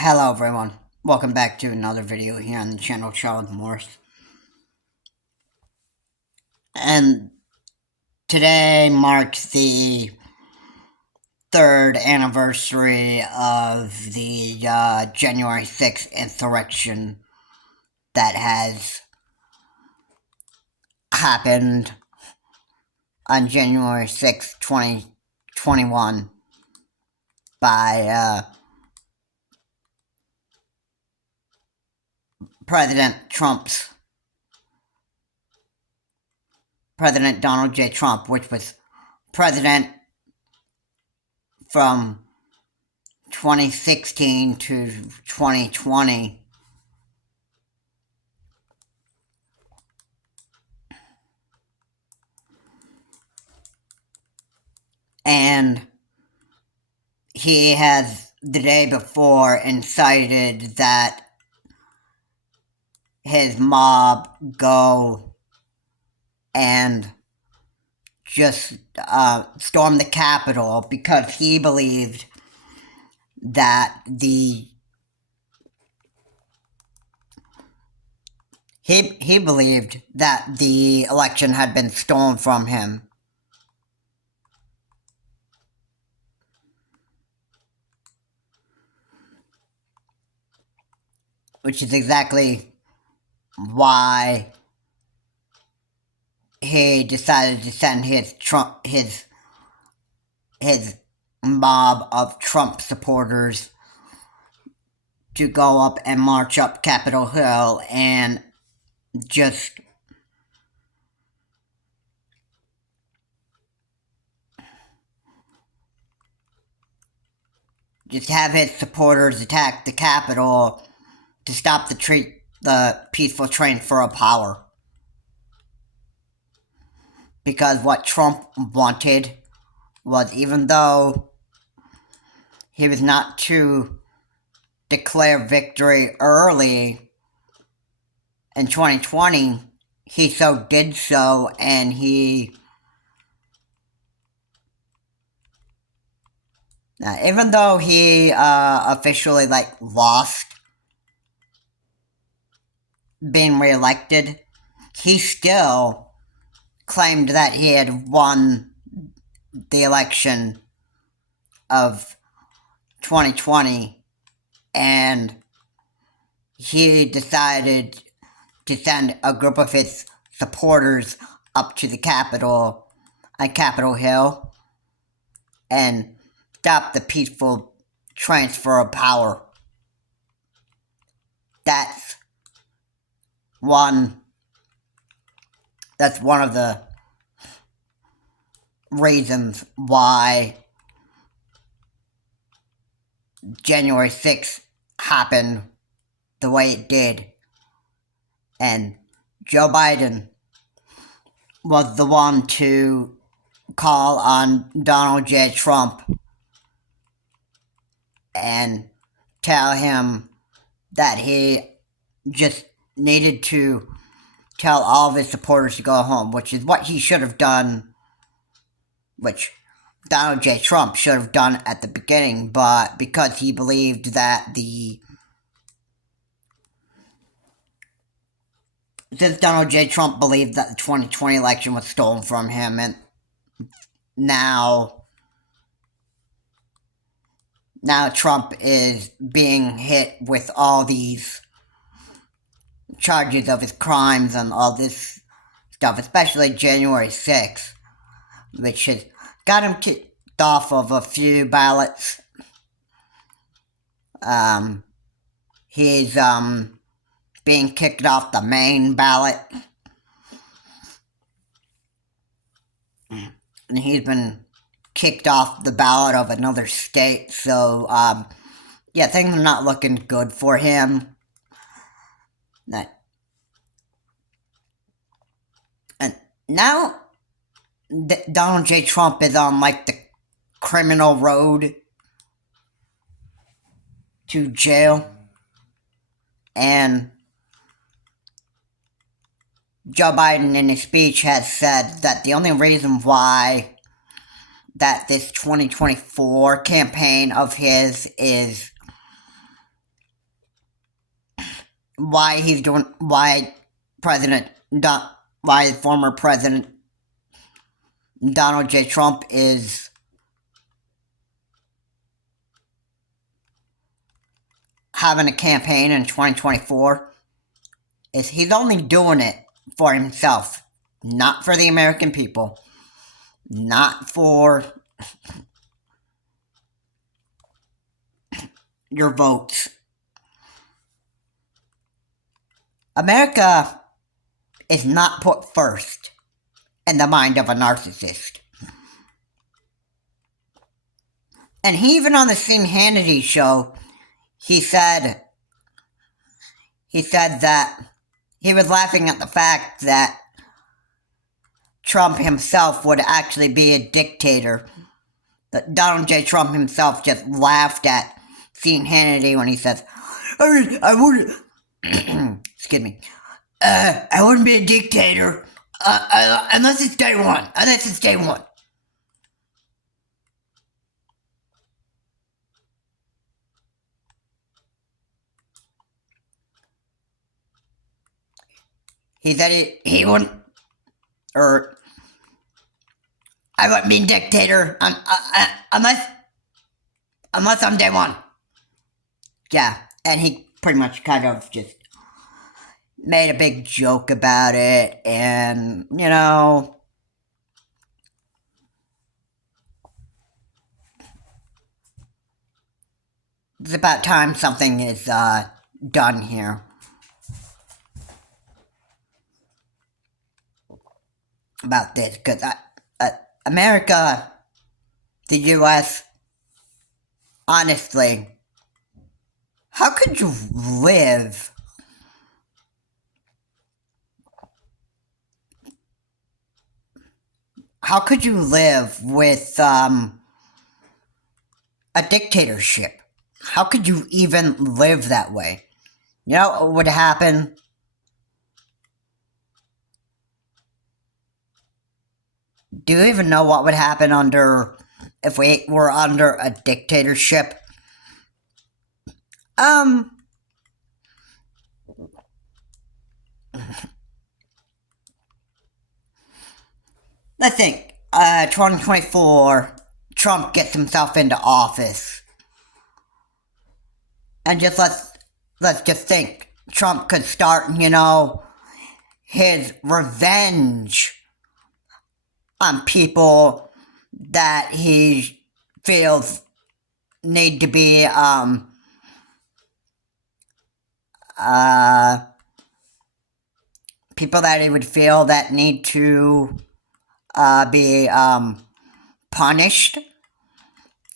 Hello everyone, welcome back to another video here on the channel Charles Morse. And today marks the third anniversary of the January 6th insurrection that has happened on January 6th, 2021 by President Donald J. Trump, which was president from 2016 to 2020. And he has the day before incited that his mob go and just storm the Capitol because he believed that he believed that the election had been stolen from him. Which is exactly why he decided to send his mob of Trump supporters to go up and march up Capitol Hill and just have his supporters attack the Capitol to stop the peaceful transfer of power. Because what Trump wanted was, even though he was not to declare victory early in 2020, he so did so, and he even though he officially lost being reelected, he still claimed that he had won the election of 2020, and he decided to send a group of his supporters up to the Capitol on Capitol Hill and stop the peaceful transfer of power. That's one of the reasons why January 6th happened the way it did. And Joe Biden was the one to call on Donald J. Trump and tell him that he just needed to tell all of his supporters to go home, which is what he should have done, which Donald J. Trump should have done at the beginning, but because he believed that since Donald J. Trump believed that the 2020 election was stolen from him, and now Trump is being hit with all these charges of his crimes and all this stuff, especially January 6th, which has got him kicked off of a few ballots. He's being kicked off the main ballot, and he's been kicked off the ballot of another state, so yeah, things are not looking good for him. And now Donald J. Trump is on the criminal road to jail, and Joe Biden in his speech has said that the only reason why that this 2024 campaign of his is why President why former President Donald J. Trump is having a campaign in 2024 is he's only doing it for himself, not for the American people, not for your votes. America is not put first in the mind of a narcissist. And he, even on the same Hannity show, he said that he was laughing at the fact that Trump himself would actually be a dictator. That Donald J. Trump himself just laughed at seeing Hannity when he says, I wouldn't, excuse me, I wouldn't be a dictator unless it's day one. He said he wouldn't, or I wouldn't be a dictator unless I'm day one. Yeah, and he pretty much kind of just made a big joke about it, and, you know, it's about time something is done here. About this, because America, the U.S., honestly, how could you live with a dictatorship? How could you even live that way? You know what would happen? Do you even know what would happen if we were under a dictatorship? I think 2024, Trump gets himself into office, and let's just think, Trump could start, you know, his revenge on people that he feels need to be people that he would feel that need to be punished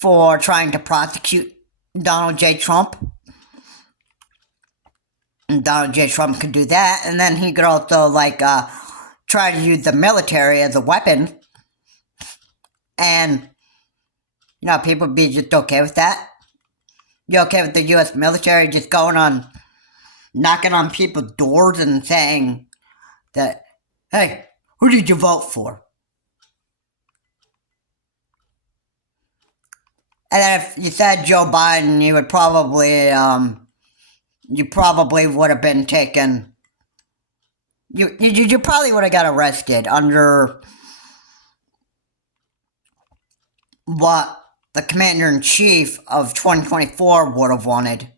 for trying to prosecute Donald J. Trump. And Donald J. Trump could do that, and then he could also try to use the military as a weapon, and, you know, people would be just okay with that. You okay with the U.S. military just going on, knocking on people's doors and saying that, hey, who did you vote for? And then if you said Joe Biden, you probably would have been taken. You probably would have got arrested under what the commander-in-chief of 2024 would have wanted.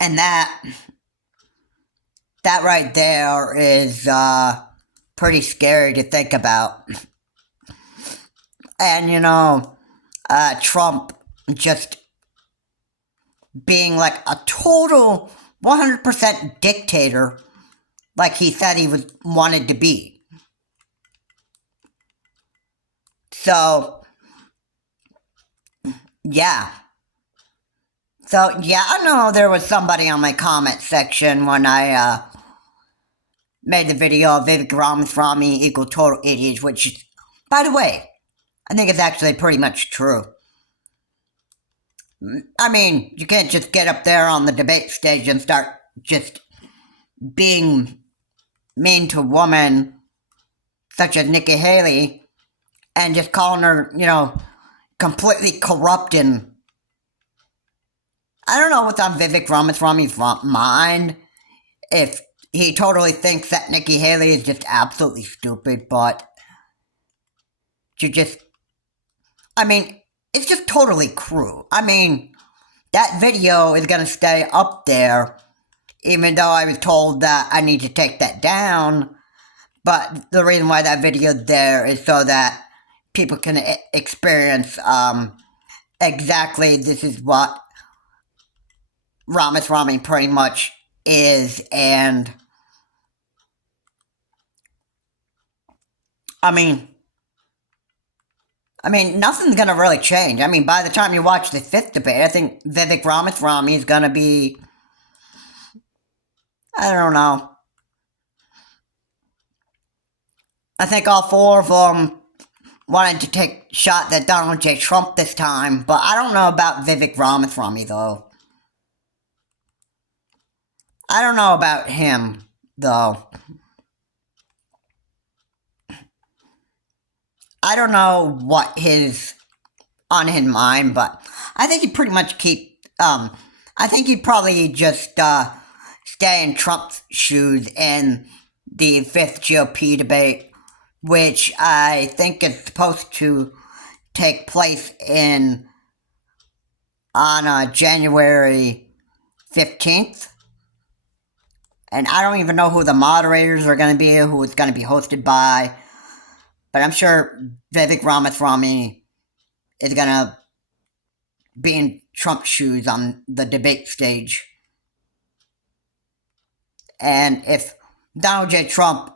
And that right there is pretty scary to think about. And, you know, Trump just being like a total 100% dictator, like he said he wanted to be. So, yeah. I know there was somebody on my comment section when I made the video of Vivek Ramaswamy equal total idiots, which, by the way, I think it's actually pretty much true. I mean, you can't just get up there on the debate stage and start just being mean to a woman such as Nikki Haley and just calling her, completely corrupt. And I don't know what's on Vivek Ramaswamy's mind, if he totally thinks that Nikki Haley is just absolutely stupid, but it's just totally cruel. That video is gonna stay up there, even though I was told that I need to take that down. But the reason why that video is there is so that people can experience, exactly this is what Ramaswamy pretty much is. And nothing's gonna really change. By the time you watch the fifth debate, I think Vivek Ramaswamy is gonna be, I don't know. I think all four of them wanted to take shots at Donald J. Trump this time, but I don't know about Vivek Ramaswamy, though. I don't know about him, though. I don't know what is on his mind, but I think he'd pretty much I think he'd probably just stay in Trump's shoes in the fifth GOP debate, which I think is supposed to take place on January 15th. And I don't even know who the moderators are going to be, who it's going to be hosted by. But I'm sure Vivek Ramaswamy is going to be in Trump's shoes on the debate stage. And if Donald J. Trump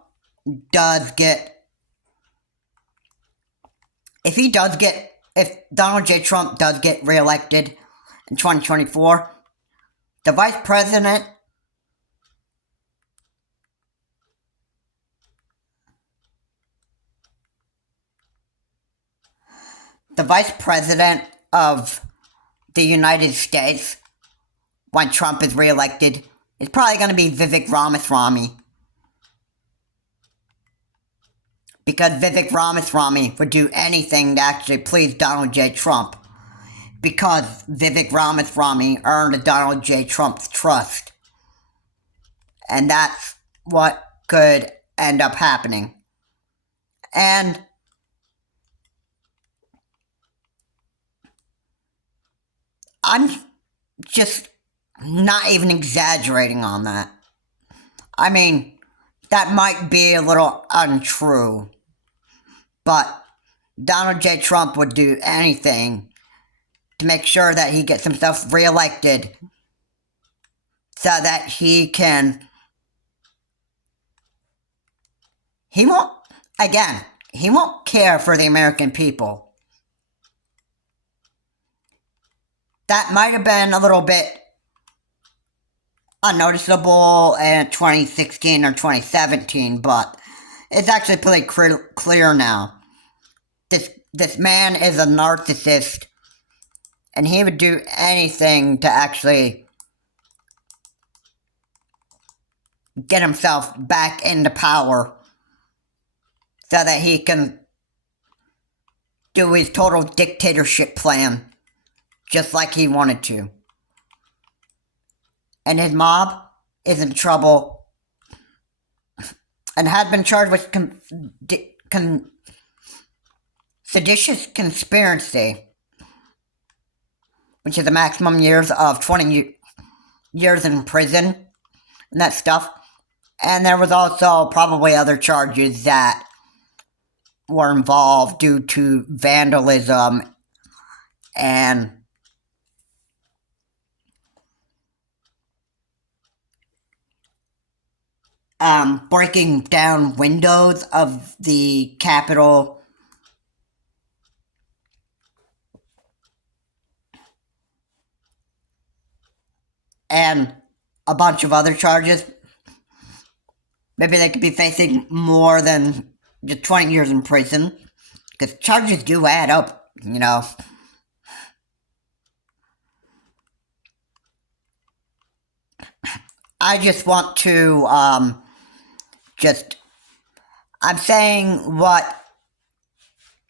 does get... If Donald J. Trump does get reelected in 2024, the vice president... The vice president of the United States, when Trump is reelected, is probably going to be Vivek Ramaswamy. Because Vivek Ramaswamy would do anything to actually please Donald J. Trump. Because Vivek Ramaswamy earned Donald J. Trump's trust. And that's what could end up happening. And I'm just not even exaggerating on that. That might be a little untrue, but Donald J. Trump would do anything to make sure that he gets himself reelected so that he won't care for the American people. That might have been a little bit unnoticeable in 2016 or 2017, but it's actually pretty clear now. This man is a narcissist, and he would do anything to actually get himself back into power so that he can do his total dictatorship plan just like he wanted to. And his mob is in trouble and had been charged with seditious conspiracy, which is a maximum years of 20 years in prison and that stuff. And there was also probably other charges that were involved due to vandalism and breaking down windows of the Capitol. And a bunch of other charges. Maybe they could be facing more than just 20 years in prison. Because charges do add up, I just want to, I'm saying what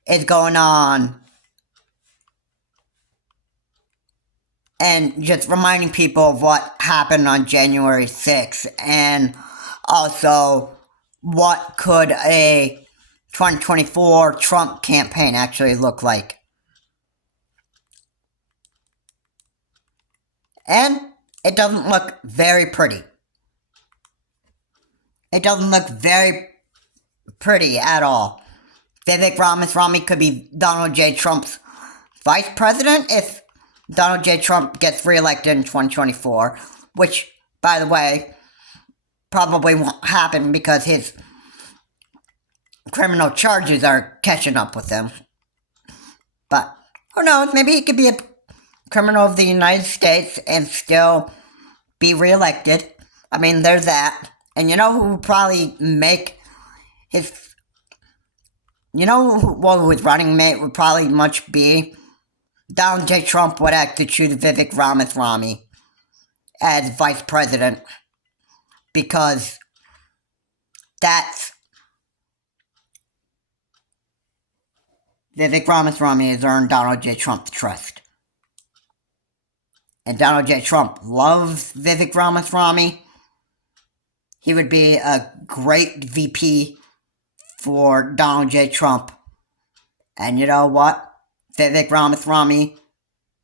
is going on, and just reminding people of what happened on January 6th, and also what could a 2024 Trump campaign actually look like. And it doesn't look very pretty. It doesn't look very pretty at all. Vivek Ramaswamy could be Donald J. Trump's vice president if Donald J. Trump gets reelected in 2024, which, by the way, probably won't happen because his criminal charges are catching up with him. But who knows, maybe he could be a criminal of the United States and still be reelected. I mean, there's that. And you know who would probably make his... You know who his running mate would probably much be? Donald J. Trump would actually choose Vivek Ramaswamy as vice president, because Vivek Ramaswamy has earned Donald J. Trump's trust. And Donald J. Trump loves Vivek Ramaswamy. He would be a great VP for Donald J. Trump. And you know what? Vivek Ramaswamy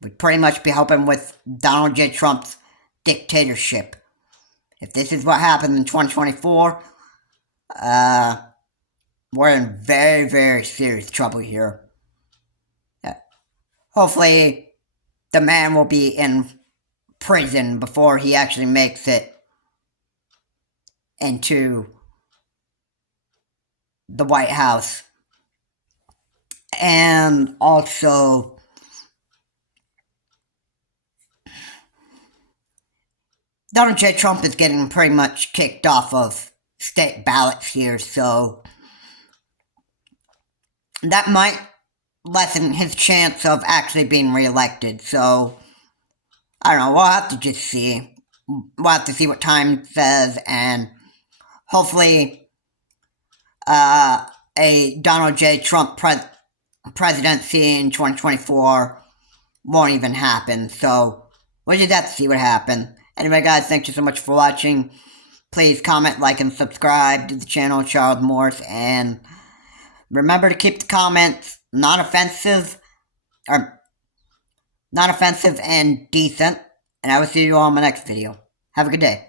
would pretty much be helping with Donald J. Trump's dictatorship. If this is what happens in 2024, we're in very, very serious trouble here. Hopefully, the man will be in prison before he actually makes it into the White House. And also, Donald J. Trump is getting pretty much kicked off of state ballots here, so that might lessen his chance of actually being reelected. So, I don't know, we'll have to just see. We'll have to see what time says, and hopefully a Donald J. Trump presidency in 2024 won't even happen. So we'll just have to see what happens. Anyway, guys, thank you so much for watching. Please comment, like, and subscribe to the channel, Charles Morse. And remember to keep the comments non-offensive and decent. And I will see you all in my next video. Have a good day.